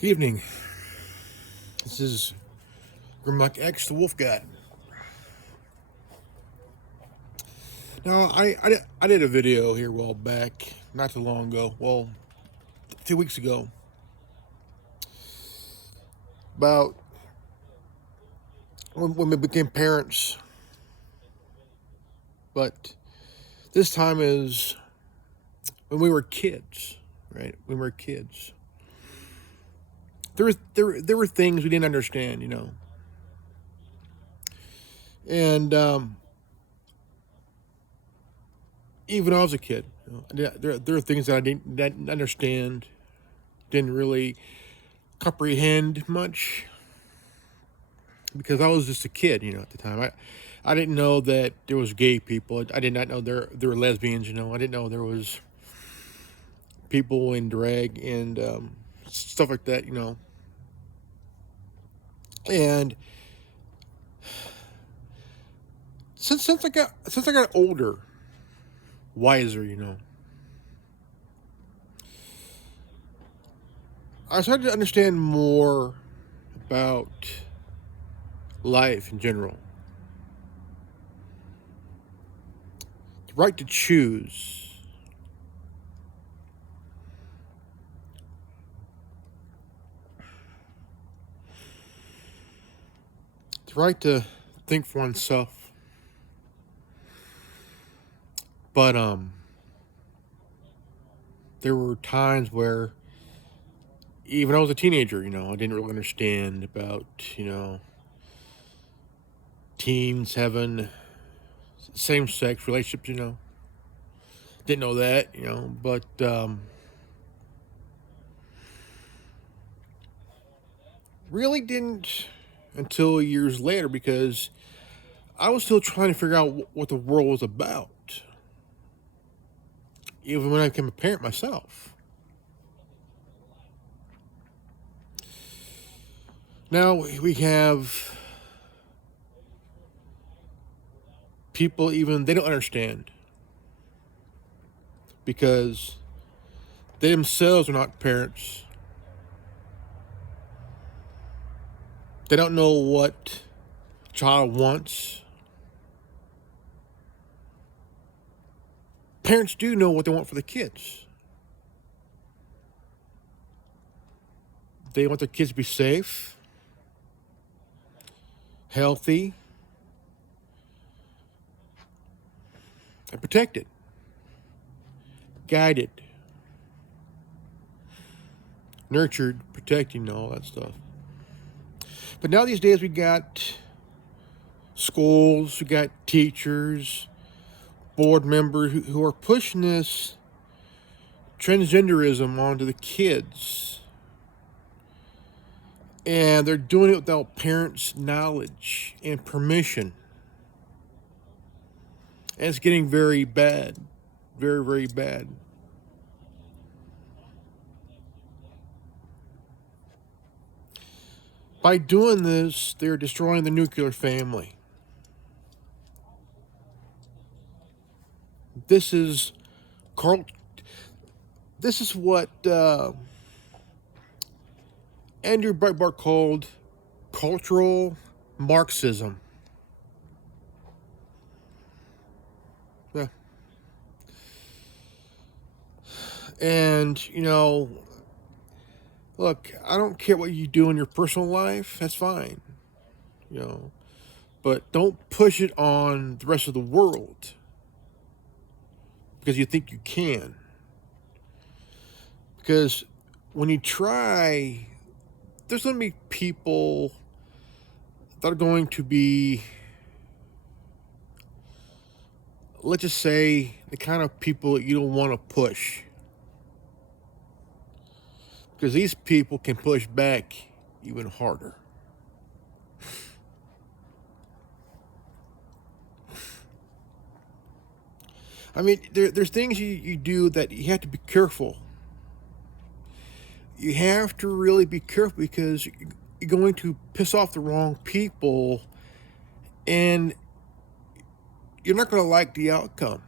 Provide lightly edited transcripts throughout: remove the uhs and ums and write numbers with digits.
Good evening. This is Grimlock X, the Wolf God. Now, I did a video here a while back, not too long ago, well, 2 weeks ago, about when we became parents. But this time is when we were kids, right? When we were kids. There were things we didn't understand, And even when I was a kid, there are things that I didn't understand, didn't really comprehend much because I was just a kid, at the time. I didn't know that there was gay people. I did not know there were lesbians. I didn't know there was people in drag and stuff like that. And since I got older, wiser, I started to understand more about life in general. The right to choose. The right to think for oneself. But there were times where even I was a teenager, I didn't really understand about, teens having same-sex relationships, Didn't know that, but really didn't until years later because I was still trying to figure out what the world was about, even when I became a parent myself. Now we have people they don't understand because they themselves are not parents. They don't know what a child wants. Parents do know what they want for the kids. They want their kids to be safe, healthy, and protected, guided, nurtured, protecting, all that stuff. But now these days we got schools, we got teachers, board members who are pushing this transgenderism onto the kids. And they're doing it without parents' knowledge and permission. And it's getting very bad. Very, very bad. By doing this, they're destroying the nuclear family. This is what Andrew Breitbart called cultural Marxism. Yeah. And, look, I don't care what you do in your personal life. That's fine. But don't push it on the rest of the world because you think you can. Because when you try, there's going to be people that are going to be, let's just say, the kind of people that you don't want to push. Because these people can push back even harder. I mean, there's things you do that you have to be careful. You have to really be careful because you're going to piss off the wrong people and you're not going to like the outcome.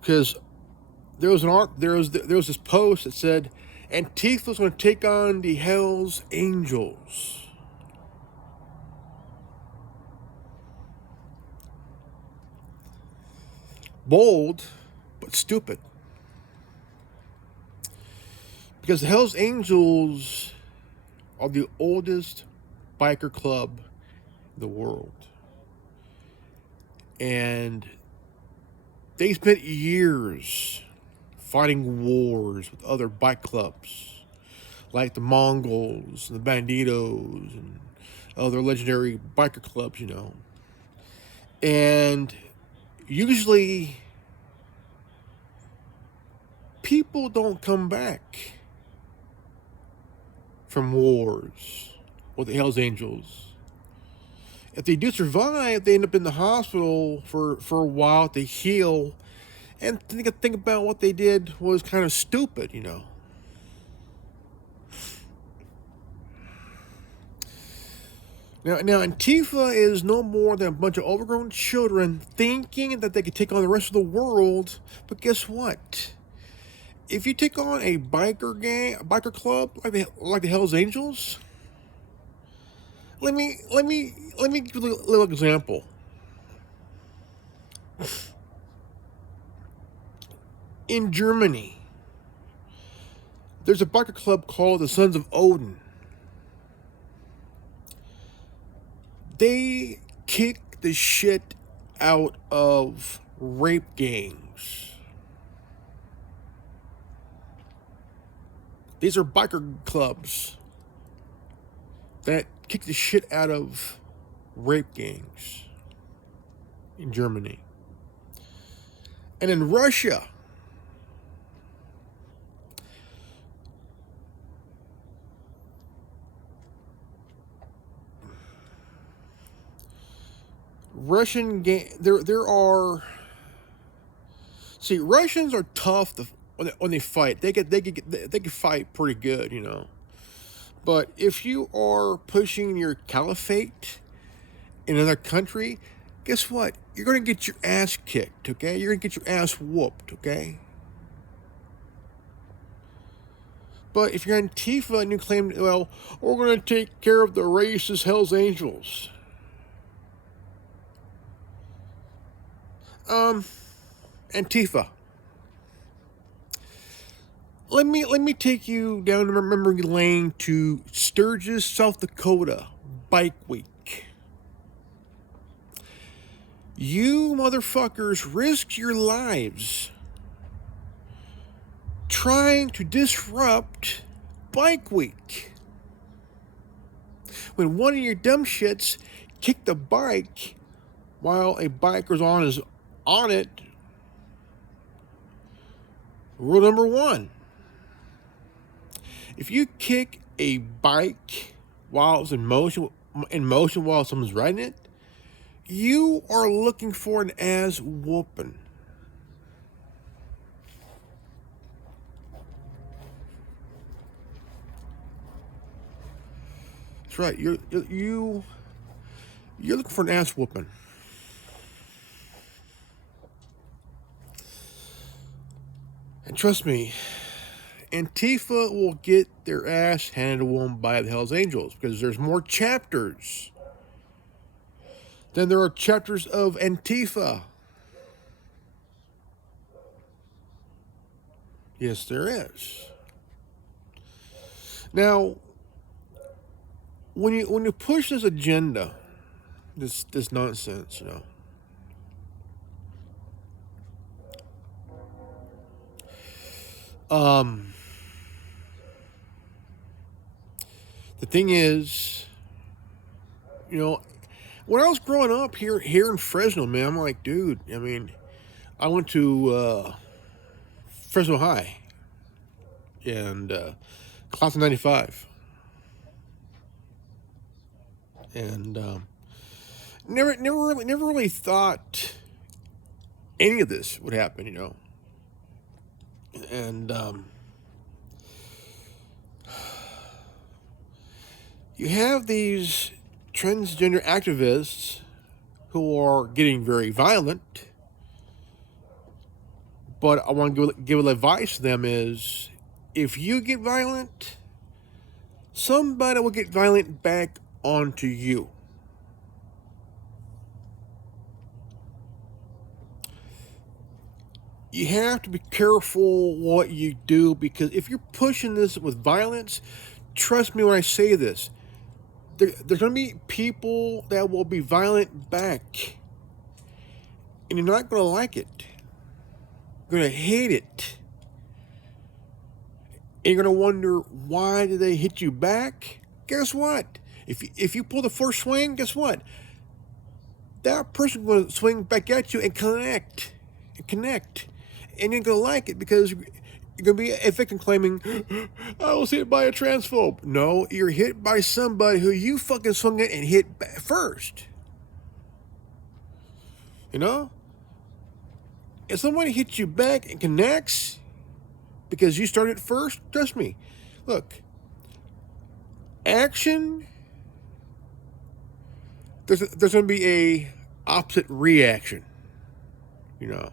Because there was this post that said Antifa was going to take on the Hell's Angels. Bold, but stupid. Because the Hell's Angels are the oldest biker club in the world. And they spent years fighting wars with other bike clubs, like the Mongols and the Banditos and other legendary biker clubs, And usually people don't come back from wars with the Hells Angels. If they do survive, they end up in the hospital for a while to heal. And think about what they did was kind of stupid, Now, Antifa is no more than a bunch of overgrown children thinking that they could take on the rest of the world. But guess what? If you take on a biker club like the Hells Angels, let me give you a little example. In Germany, there's a biker club called the Sons of Odin. They kick the shit out of rape gangs. These are biker clubs that kick the shit out of rape gangs in Germany. And in Russia, Russians are tough when they fight. They can fight pretty good, But if you are pushing your caliphate in another country, guess what? You're going to get your ass kicked, okay? You're going to get your ass whooped, okay? But if you're Antifa and you claim, well, we're going to take care of the racist Hells Angels. Antifa. Let me take you down to memory lane to Sturgis, South Dakota, Bike Week. You motherfuckers risked your lives trying to disrupt Bike Week. When one of your dumb shits kicked a bike while a biker's on it, rule number 1. If you kick a bike while it's in motion while someone's riding it, you are looking for an ass whooping. That's right. You're looking for an ass whooping. And trust me, Antifa will get their ass handed to them by the Hells Angels because there's more chapters than there are chapters of Antifa. Yes, there is. Now, when you push this agenda, this nonsense, the thing is, when I was growing up here in Fresno, man, I'm like, dude, I went to Fresno High and class of 95. And never really thought any of this would happen, And you have these transgender activists who are getting very violent, But I want to give advice to them is, if you get violent, somebody will get violent back onto you. You have to be careful what you do, because if you're pushing this with violence, trust me when I say this, there's going to be people that will be violent back. And you're not going to like it. You're going to hate it. And you're going to wonder, why did they hit you back? Guess what? If you pull the first swing, guess what? That person will swing back at you and connect. And you're going to like it, because you're going to be a victim claiming, I was hit by a transphobe. No, you're hit by somebody who you fucking swung at and hit first. You know? If somebody hits you back and connects because you started first, trust me. Look, action, there's going to be a opposite reaction. You know?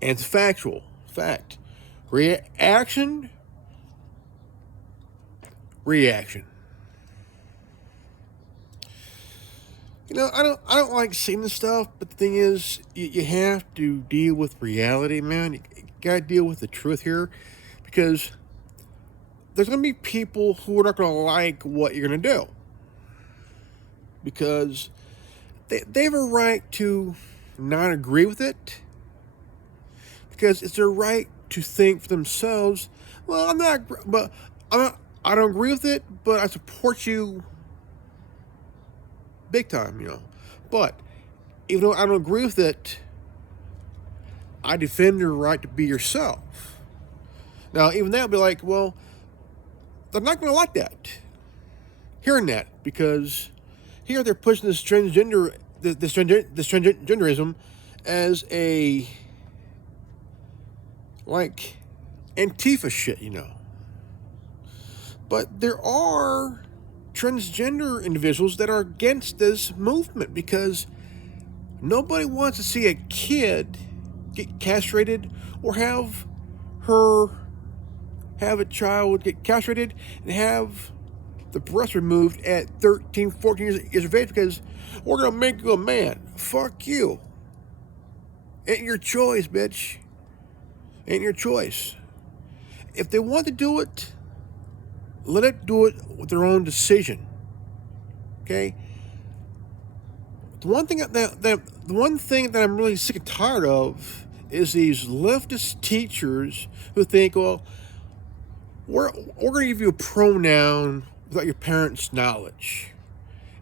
And it's factual. Fact. Reaction. You know, I don't like seeing this stuff, but the thing is, you have to deal with reality, man. You gotta deal with the truth here, because there's gonna be people who are not gonna like what you're gonna do, because they have a right to not agree with it, because it's their right to think for themselves. Well, I don't agree with it, but I support you big time, you know. But even though I don't agree with it, I defend your right to be yourself. Now, even that would be like, well, they're not going to like that, hearing that, because here they're pushing this transgenderism as a, like, Antifa shit, you know. But there are transgender individuals that are against this movement, because nobody wants to see a kid get castrated, or have a child get castrated and have the breast removed at 13, 14 years of age, because we're going to make you a man. Fuck you. Ain't your choice, bitch. Ain't your choice. If they want to do it, let it do it with their own decision. Okay? The one thing that I'm really sick and tired of is these leftist teachers who think, well, we're going to give you a pronoun without your parents' knowledge.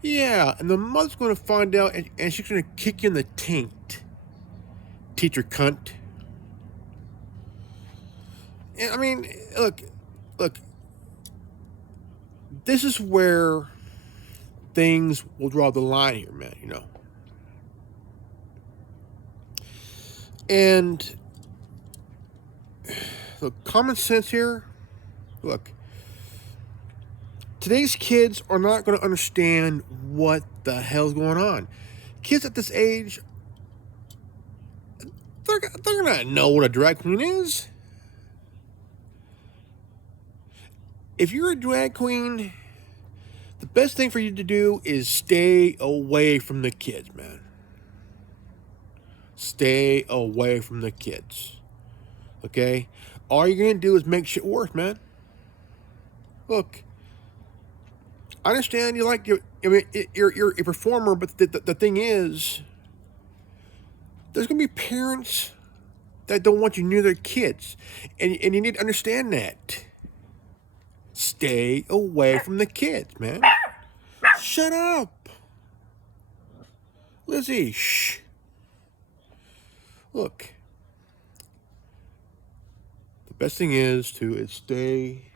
Yeah, and the mother's going to find out, and she's going to kick you in the taint. Teacher cunt. And, I mean, look, this is where things will draw the line here, man, you know. And look, common sense here. Look, today's kids are not going to understand what the hell's going on. Kids at this age, they're going to know what a drag queen is. If you're a drag queen, the best thing for you to do is stay away from the kids, man. Stay away from the kids. Okay? All you're going to do is make shit worse, man. Look, I understand you're a performer, but the thing is, there's going to be parents that don't want you near their kids. And you need to understand that. Stay away from the kids, man. Shut up. Lizzie, shh. Look, the best thing is to stay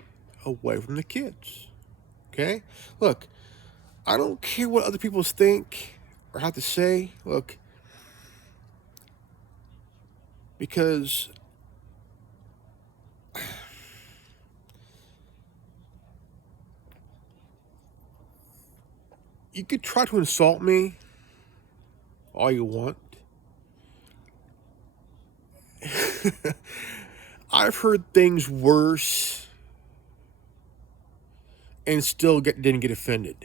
away from the kids. Okay? Look, I don't care what other people think or have to say. Look, because you could try to insult me all you want. I've heard things worse and still didn't get offended.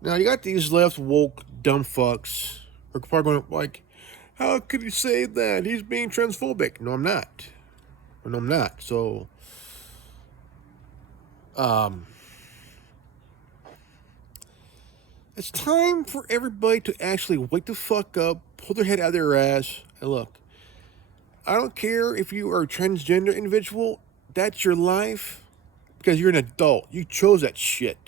Now, you got these left woke dumb fucks who are probably going like, how could he say that? He's being transphobic. No, I'm not. No, I'm not. So, it's time for everybody to actually wake the fuck up, pull their head out of their ass, and look. I don't care if you are a transgender individual. That's your life because you're an adult. You chose that shit.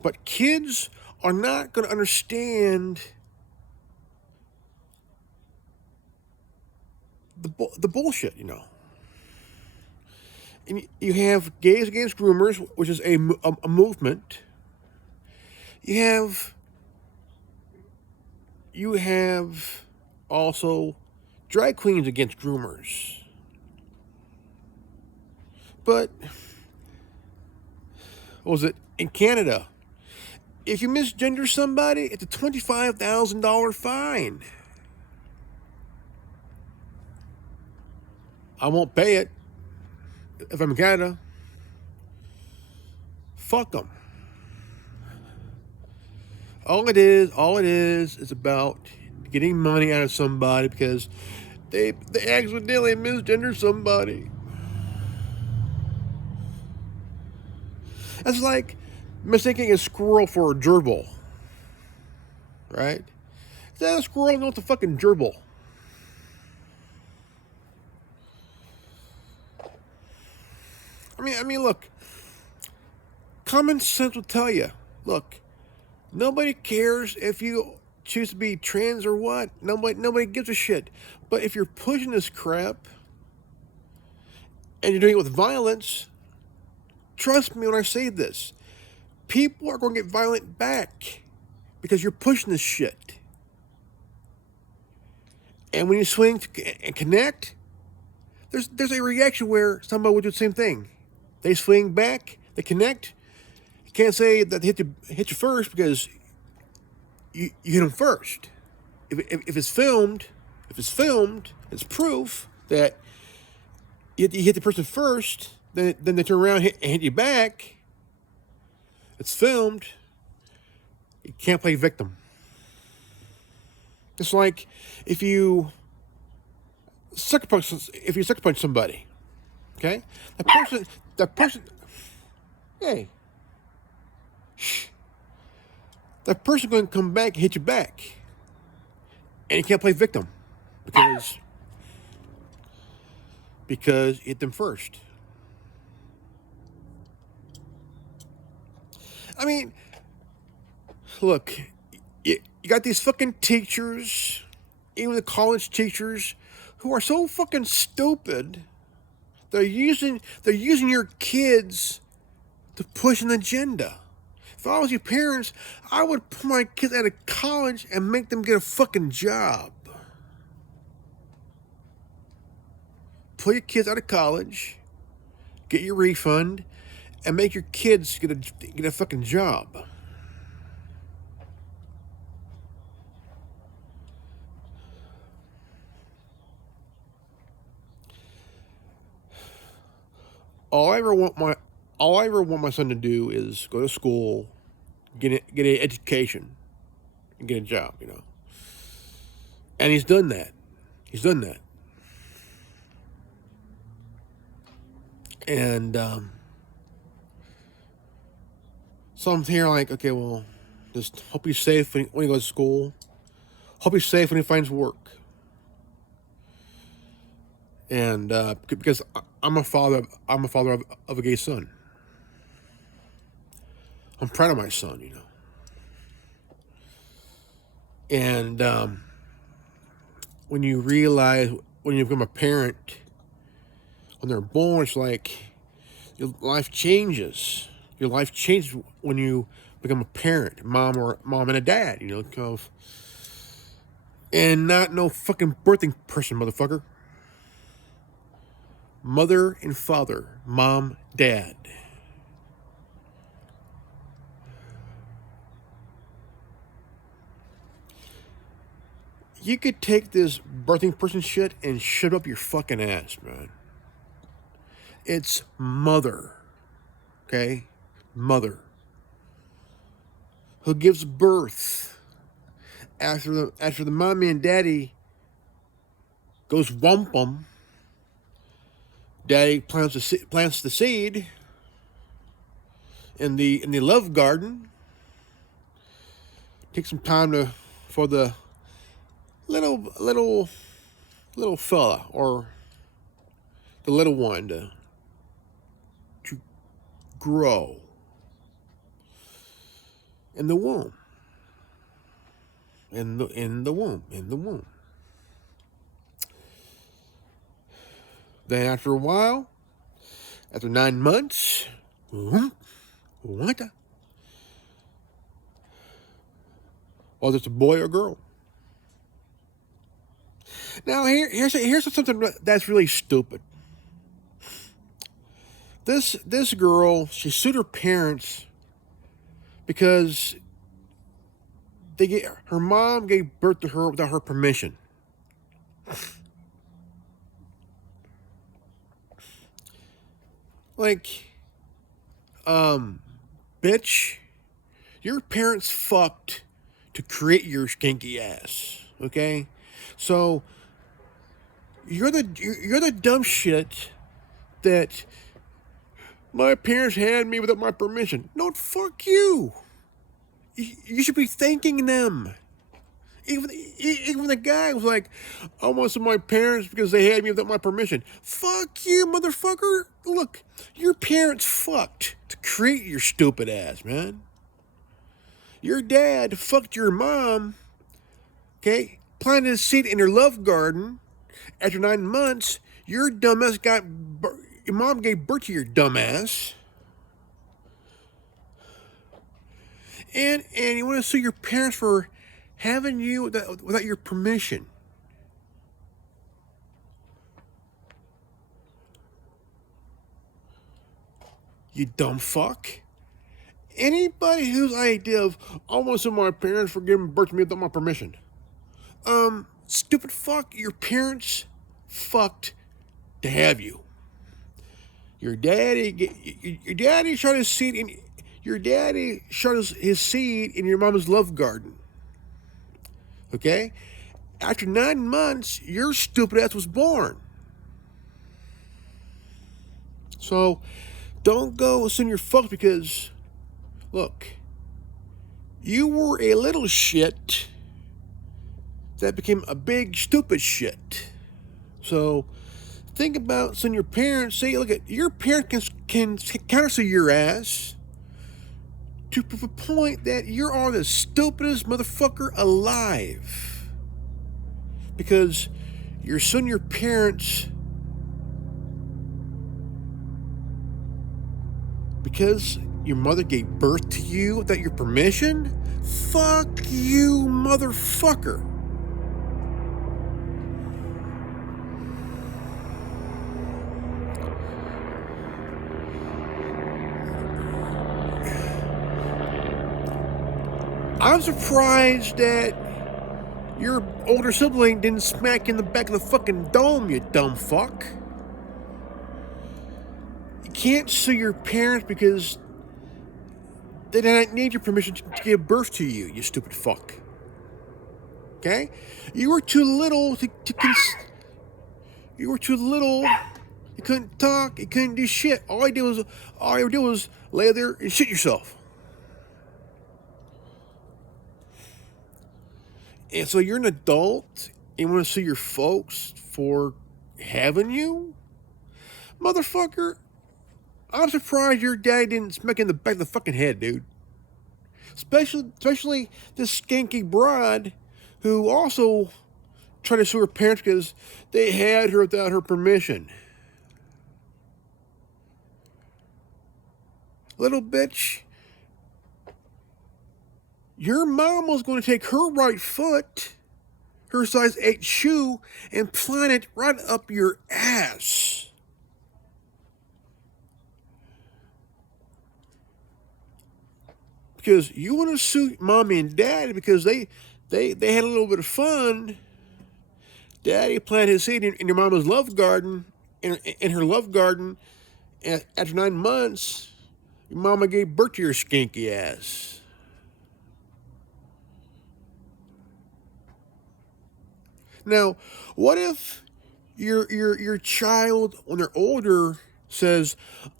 But kids are not going to understand the bullshit, you know. And you have gays against groomers, which is a movement. You have also drag queens against groomers. But what was it in Canada? If you misgender somebody, it's a $25,000 fine. I won't pay it if I'm in Canada. Fuck them. All it is about getting money out of somebody because they accidentally misgender somebody. That's like mistaking a squirrel for a gerbil, right? Is that a squirrel? No, it's a fucking gerbil. I mean, look. Common sense will tell you, look, nobody cares if you choose to be trans or what. Nobody gives a shit. But if you're pushing this crap and you're doing it with violence, trust me when I say this, people are going to get violent back because you're pushing this shit. And when you swing and connect, there's a reaction where somebody would do the same thing. They swing back, they connect. You can't say that they hit you first because you hit them first. If it's filmed, it's proof that you hit the person first. Then they turn around and hit you back. It's filmed. You can't play victim. It's like if you sucker punch somebody, okay? That person, hey, shh. That person going to come back and hit you back, and you can't play victim because you hit them first. I mean, look, you got these fucking teachers, even the college teachers, who are so fucking stupid. They're using your kids to push an agenda. If I was your parents, I would put my kids out of college and make them get a fucking job. Pull your kids out of college, get your refund, and make your kids get a fucking job. All I ever want my son to do is go to school, get an education, and get a job, you know. And he's done that. And so I'm here like, okay, well, just hope he's safe when he goes to school. Hope he's safe when he finds work. And because I'm a father of a gay son. I'm proud of my son, you know. And when you realize, when you become a parent, when they're born, it's like your life changes. Your life changes when you become a parent, mom and a dad, you know, and not no fucking birthing person, motherfucker. Mother and father, mom, dad. You could take this birthing person shit and shove up your fucking ass, man. It's mother, okay? Mother, who gives birth after the mommy and daddy goes wampum. Daddy plants the seed in the love garden. Take some time for the little fella or the little one to grow in the womb. In the womb. Then after a while, after 9 months, whether it's a boy or girl. Now here's something that's really stupid. This girl, she sued her parents because her mom gave birth to her without her permission. Like, bitch, your parents fucked to create your skanky ass, okay? So you're the dumb shit that my parents had me without my permission. No, fuck you. You should be thanking them. Even the guy was like, I want some of my parents because they had me without my permission. Fuck you, motherfucker. Look, your parents fucked to create your stupid ass, man. Your dad fucked your mom, okay? Planted a seed in her love garden. After 9 months, your dumbass your mom gave birth to your dumbass. And you want to sue your parents for having you without your permission. You dumb fuck. Anybody whose idea of, I want some of my parents for giving birth to me without my permission. Stupid fuck, your parents fucked to have you. Your daddy shot his seed in his seed in your mama's love garden. Okay? After 9 months, your stupid ass was born. So, don't go assume you're fucked because, look, you were a little shit that became a big stupid shit. So, think about suing your parents. Say, look, your parents can countersue your ass to prove a point that you are the stupidest motherfucker alive. Because you're suing your parents because your mother gave birth to you without your permission? Fuck you, motherfucker. I'm surprised that your older sibling didn't smack you in the back of the fucking dome, you dumb fuck. You can't sue your parents because they didn't need your permission to give birth to you, you stupid fuck. Okay? You were too little you were too little. You couldn't talk. You couldn't do shit. All you ever did was lay there and shit yourself. And so you're an adult and you want to sue your folks for having you? Motherfucker, I'm surprised your dad didn't smack you in the back of the fucking head, dude. Especially this skanky broad who also tried to sue her parents because they had her without her permission. Little bitch, your mom was going to take her right foot, her size 8 shoe, and plant it right up your ass. Because you want to sue mommy and daddy because they had a little bit of fun Daddy planted his seed in your mama's love garden, in her love garden, and after 9 months, your mama gave birth to your skinky ass. Now, what if your child, when they're older, says,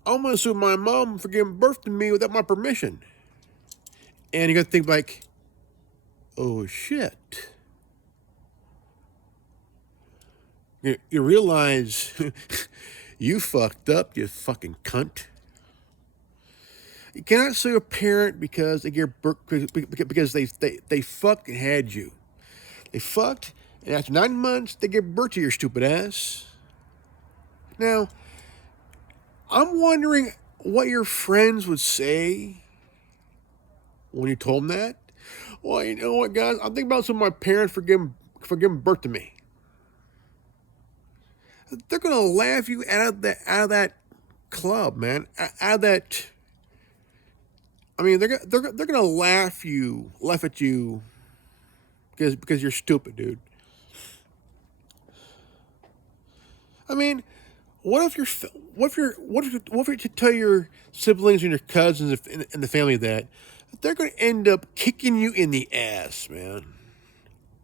"I'm gonna sue my mom for giving birth to me without my permission," and you gotta think like, "Oh shit." You realize you fucked up, you fucking cunt. You cannot sue a parent because they get birth, because they fucked and had you. They fucked, and after 9 months, they give birth to your stupid ass. Now, I'm wondering what your friends would say when you told them that. Well, you know what, guys? I'm thinking about some of my parents for giving birth to me. They're gonna laugh you out of that club, man. Out of that. I mean, they're gonna laugh at you because you're stupid, dude. I mean, what if you tell your siblings and your cousins in the family that they're going to end up kicking you in the ass, man,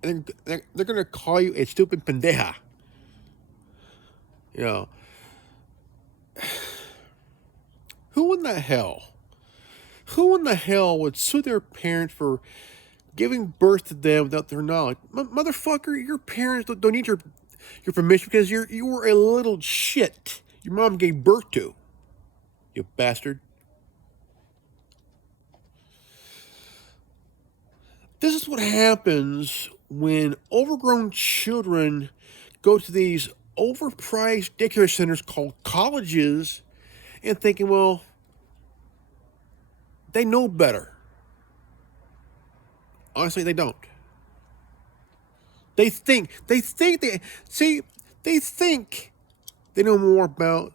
and they're going to call you a stupid pendeja. You know, who in the hell? Who in the hell would sue their parents for giving birth to them without their knowledge? Motherfucker, your parents don't need your permission because you were a little shit your mom gave birth to, you bastard. This is what happens when overgrown children go to these overpriced daycare centers called colleges and thinking, well, they know better. Honestly, they don't. They think they know more about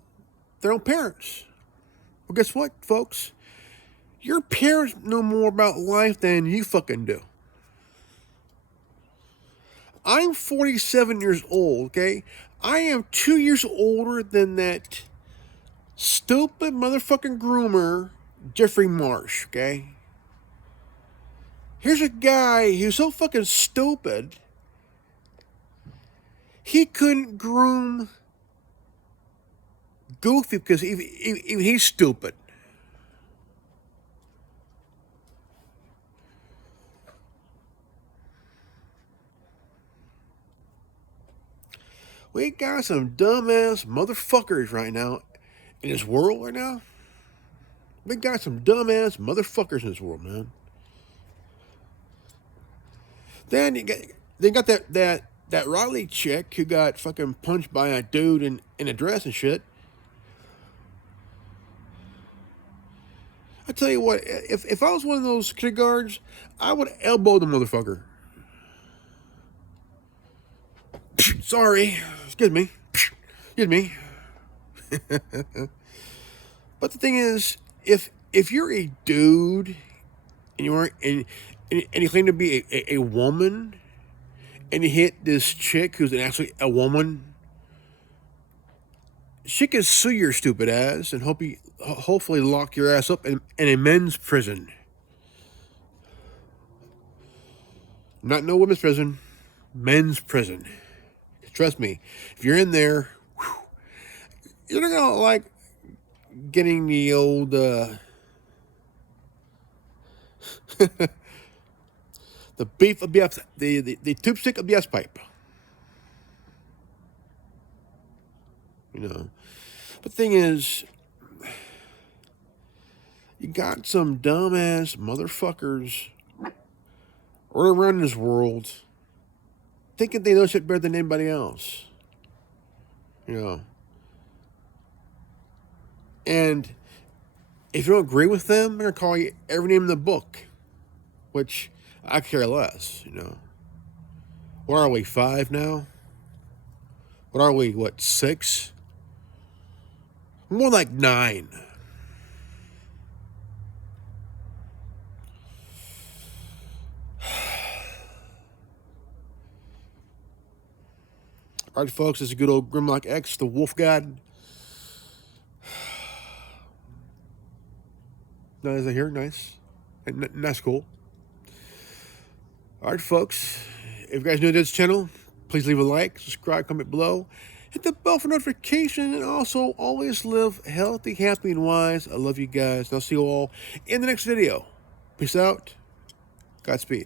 their own parents. Well, guess what, folks? Your parents know more about life than you fucking do. I'm 47 years old, okay? I am 2 years older than that stupid motherfucking groomer, Jeffrey Marsh, okay? Here's a guy who's so fucking stupid, he couldn't groom Goofy because even he's stupid. We got some dumbass motherfuckers right now in this world right now. We got some dumbass motherfuckers in this world, man. Then they got that Riley chick who got fucking punched by a dude in a dress and shit. I tell you what, if I was one of those security guards, I would elbow the motherfucker. Sorry, excuse me. But the thing is, if you're a dude and you claim to be a woman, and you hit this chick who's actually a woman, she can sue your stupid ass and hopefully lock your ass up in a men's prison. Not no women's prison, men's prison. Trust me, if you're in there, you're not gonna like getting the old the beef of the tube stick of the ass pipe. You know. But the thing is, you got some dumbass motherfuckers running around this world thinking they know shit better than anybody else. You know. And if you don't agree with them, they're going to call you every name in the book. Which I care less, you know. What are we, 5 now? What are we, 6? More like 9. All right, folks, this is good old Grimlock X, the Wolf God. Nice to hear, nice. And that's cool. All right, folks, if you guys know this channel, please leave a like, subscribe, comment below, hit the bell for notification, and also always live healthy, happy, and wise. I love you guys, and I'll see you all in the next video. Peace out. Godspeed.